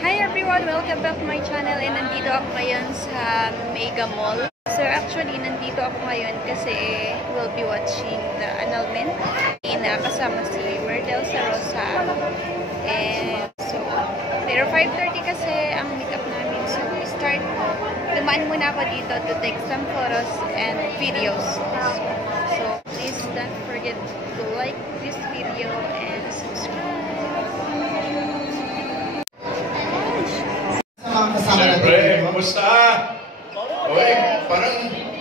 Hi everyone! Welcome back to my channel and nandito ako ngayon sa Mega Mall. So actually, nandito ako ngayon kasi we'll be watching the annulment na kasama si Myrtle, Sarroza. And so, pero 5:30 kasi ang meet-up namin. So we start, dumaan muna ako dito to take some photos and videos. So please don't forget to like this video and subscribe. Siyempre, kamusta? Uy, parang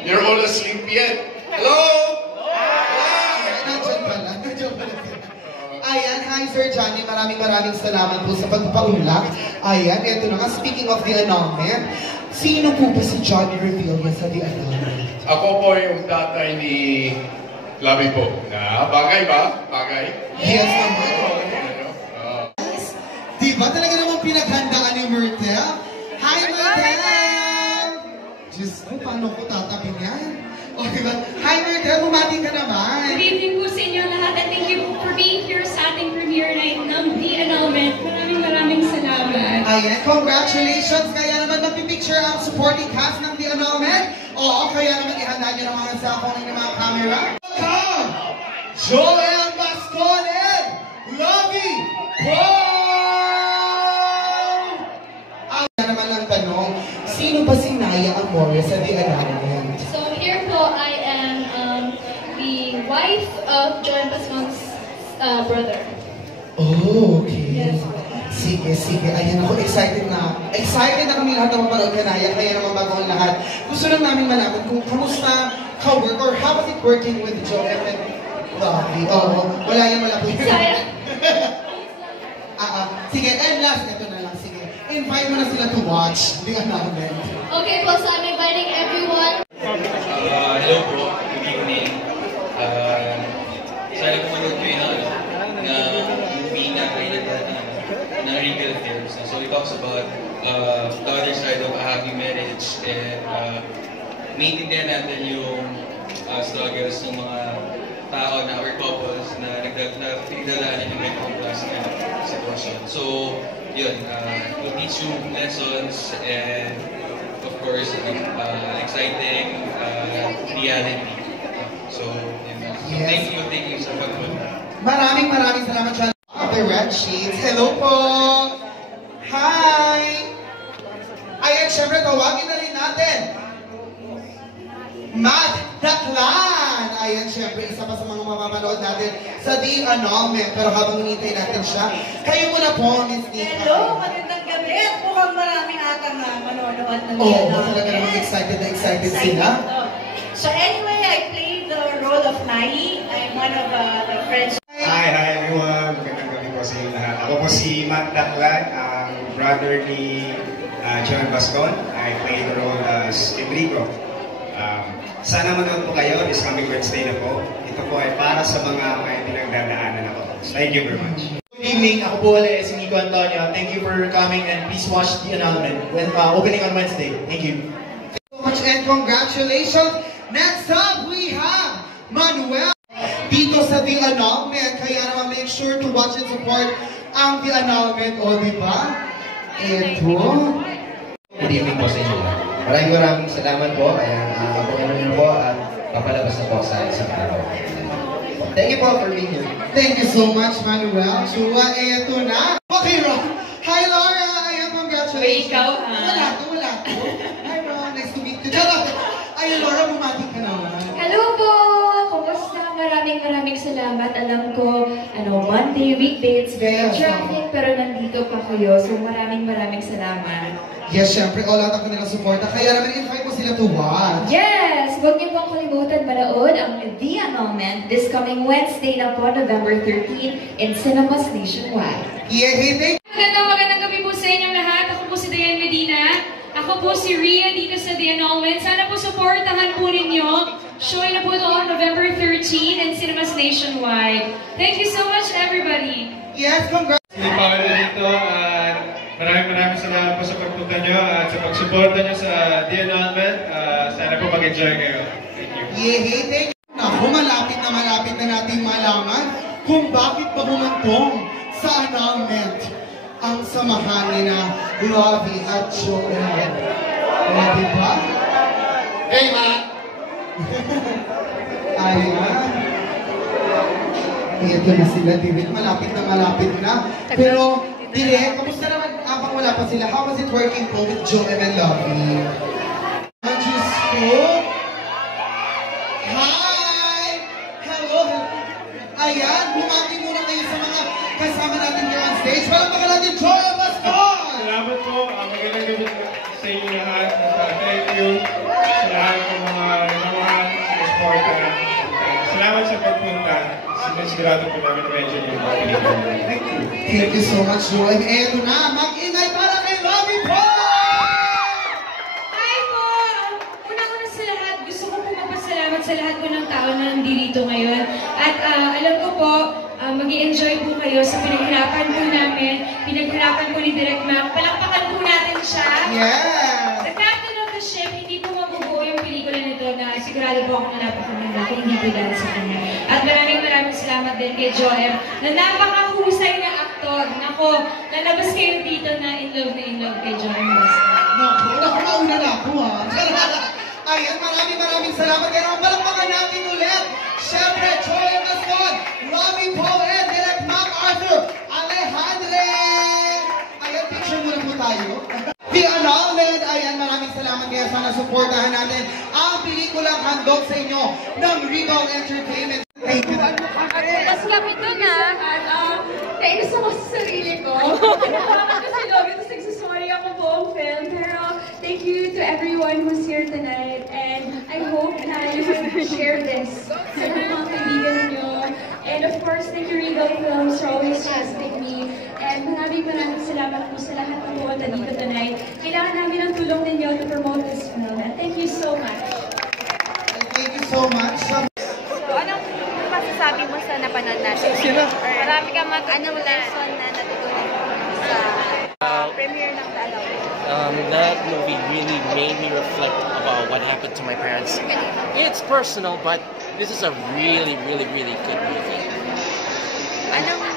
you're all asleep yet. Hello? Nandiyan pala. Ayan, hi Sir Johnny. Maraming salamat po sa pagpapaulak. Ayan, ito na nga. Speaking of the annulment, sino po ba si Johnny Revilla sa the annulment? Ako po yung tatay ni Labi po. Na, bagay ba? Bagay? Yes, naman. Diba talaga namang pinaghandaan ni Myrtle? Hi, Myrtle! Diyos ko, paano ko tatabi niyan? O, diba? Hi, Myrtle! Bumati ka naman! Good evening po sa inyo lahat and thank you for being here sa ating premiere night ng The Annulment. Maraming salamat. Ayan, congratulations! Kaya naman magpipicture ang supporting cast ng The Annulment. Oo, kaya naman ihanda nyo ng mga cellphone ng mga camera. Welcome! Joel Bascones! Lovey! Tanong, sino ba si Naya Amore sa The Annulment? So here po, I am the wife of John Pascon's brother. Oh, okay. Yes. Sige. Ayan ako, excited na. Excited na kami lahat na mapanood ka, Naya. Kaya naman bago ang lahat, gusto lang namin malaman kung kamusta ka-work or how was it working with Joel and Lovey? Oh, wala yung malaki. Sige, and last, ito na lang. Sige, invite mo na sila to watch The Annulment. Okay po, so I'm inviting everyone. Hello po, good evening. Sana po manood ko yun na movie na Regal Films. So it talks about the other side of a happy marriage and maintindihan natin yung struggles ng mga tao na or couples na pinagdadaanan yung may complex na sitwasyon. So, yun, will teach you lessons and of course, exciting reality. So, yun. Yes. Thank you sa pagpunta. Maraming salamat dyan. The Red Sheets. Hello po! Hi! Ayan, syempre, tawagin na rin natin. Matt Daklan! Ayan, syempre, isa pa sa mga mapapanood natin sa The Annulment. Pero habang hinintay natin siya, kayo muna po, Miss Nika. Hello, magandang gabi. At mukhang maraming atang na manonood ng The Annulment. Talaga naman excited sila. So anyway, I played the role of Mai. I'm one of the friends. Hi everyone. Magandang gabi po sa inyo lahat. Ako po si Matt Daklan, ang brother ni John Bascon. I played the role as Enrico. Sana manood po kayo this coming Wednesday na po. Ito po ay para sa mga may pinagdadaanan ako. Thank you very much. Good evening. Ako po ulit si Nico Antonio. Thank you for coming and please watch The Annulment when opening on Wednesday. Thank you. Thank you so much and congratulations. Next up, we have Manuel dito sa The Annulment. Kaya naman make sure to watch and support ang The Annulment. O, diba? Ito. Good evening po sa inyo. Maraming salamat po. Ayan, abangan nyo po at papalabas na po sa isang araw. Thank you po for being here. Thank you so much, Manuel. Chua, ito na. Okay, Ron. Hi, Laura. Ayan, congratulations. Uy, ikaw, ha? Wala to. Hi, Ron. Nice to meet you. Ayan, Laura, bumati ka naman. Hello po! Kumusta? Maraming salamat. Alam ko, Monday, weekday, it's very traffic, pero nandito pa kayo. So maraming salamat. Yes, syempre, all out ang kanilang suporta. Kaya naman invite mo sila to watch. Yes! Huwag niyo pong kalimutan manood ang The Annulment this coming Wednesday na po, November 13 in cinemas nationwide. Yeah, Magandang gabi po sa inyong lahat. Ako po si Diane Medina. Ako po si Rhea dito sa The Annulment. Sana po supportahan po ninyo. Showing na po ito on November 13 in cinemas nationwide. Thank you so much, everybody. Yes, congrats. Hindi pa kayo dito at maraming salamat po sa pagpunta nyo at sa pagsuporta nyo sa The Annulment. Sana po mag-enjoy kayo. Thank you. Yehey, thank you. Naku, malapit na natin malaman kung bakit ba humantong sa annulment ang samahan ni na Lovie at Joel. O, diba? Hey, Matt! Ayan. Ito na sila, Direk. Malapit na. Pero, Direk, kamusta naman habang wala pa sila? How was it working po with Joel and Lovie? Ang Diyos ko. Hi! Hello! Ayan, bumati muna kayo sa mga kasama natin here on stage. Palakpakan natin, Joel Baston! Salamat po. Magandang gabi sa inyo lahat. Thank you sa lahat ng mga namahan sa sporta. Salamat sa pagpunta. Sinasigurado po namin na medyo yung mga pelikula. Thank you. Thank you so much, Joel. Eto na, mag-ingay para kay Lovie po! Hi po! Una-una sa lahat, gusto ko po magpasalamat sa lahat po ng tao na nandito ngayon. At alam ko po, mag-i-enjoy po kayo sa pinaghirapan po namin. Pinaghirapan po ni Direk Mac. Palakpakan po natin siya. Yeah! The captain of the ship, hindi po mabubuo yung pelikula nito na sigurado po ako na napakaganda kung hindi po dahil sa kanya. At maraming salamat din kay Joem na napakahusay na aktor. Nako, lalabas kayo dito na in love kay Joem Baston. Naku, nauna na ako ha. Ayan, maraming salamat. Kaya naman palakpakan natin ulit. Siyempre, Joel Baston, Lovie Poe, and Direk Mac Arthur Alejandre. Ayan, picture muna po tayo. The Annulment, ayan, maraming salamat. Kaya sana supportahan natin ang pelikulang handog sa inyo ng Regal Entertainment. Thank you. Mas kami doon Nainis ako sa sarili ko. Kasi Lovie, tapos nagsasorry ako buong film. Pero thank you to everyone who's here tonight. And I hope na you will share this sa mga kaibigan niyo. And of course, thank you Regal Films for always trusting me. And maraming salamat po sa lahat ng pumunta dito tonight. Kailangan namin ang tulong ninyo to promote this film. And thank you so much. Thank you so much. Anong masasabi mo sa napanood natin? Marami kang anong lesson na natutunan sa premiere ng The Annulment? That movie really made me reflect about what happened to my parents. It's personal, but this is a really good movie.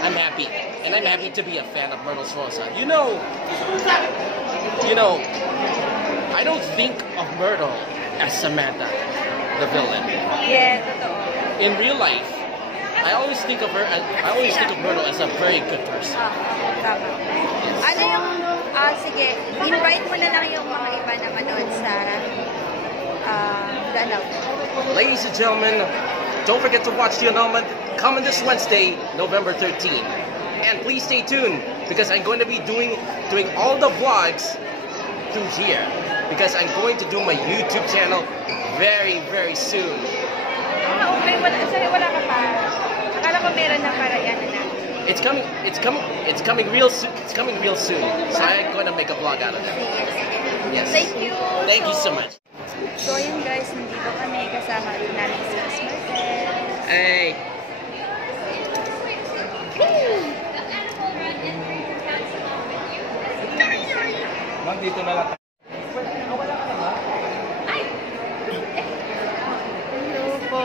I'm happy, and I'm happy to be a fan of Myrtle Sarroza. You know, I don't think of Myrtle as Samantha, the villain. Yeah, totoo. In real life, I always think of Myrtle as a very good person. Tama. Ano yung, sige, invite mo na lang yung mga iba na manood sa The Annulment. Ladies and gentlemen, don't forget to watch The Annulment coming this Wednesday, November 13th. And please stay tuned because I'm going to be doing all the vlogs through here because I'm going to do my YouTube channel very soon. Okay, wala ka pa. Akala ko meron na para yan na. It's coming real soon. So I'm going to make a vlog out of it. Yes. Thank you. Thank you so much. So yun guys, nandito kami kasama rin namin si Myrtle. Hey. Ma'am, dito na lang. Hello po.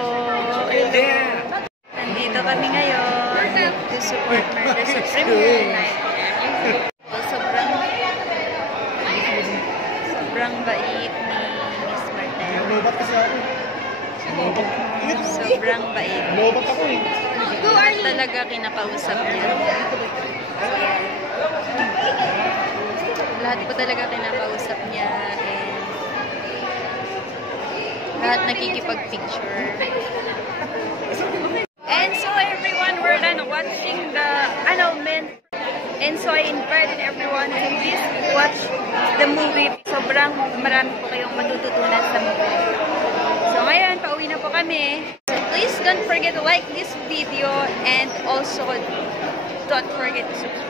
Nandito kami ngayon to support Myrtle sa Premiere Night. Sobrang bait ni Miss Myrtle. Sobrang bait. Talaga kinakausap niya. Lahat po talaga kinakausap niya and lahat nakikipag-picture. And so everyone, we're done watching The Annulment. And so I invited everyone to please watch the movie. Sobrang marami po kayong matututunan sa movie. So ngayon, pauwi na po kami. So please don't forget to like this video and also don't forget to subscribe.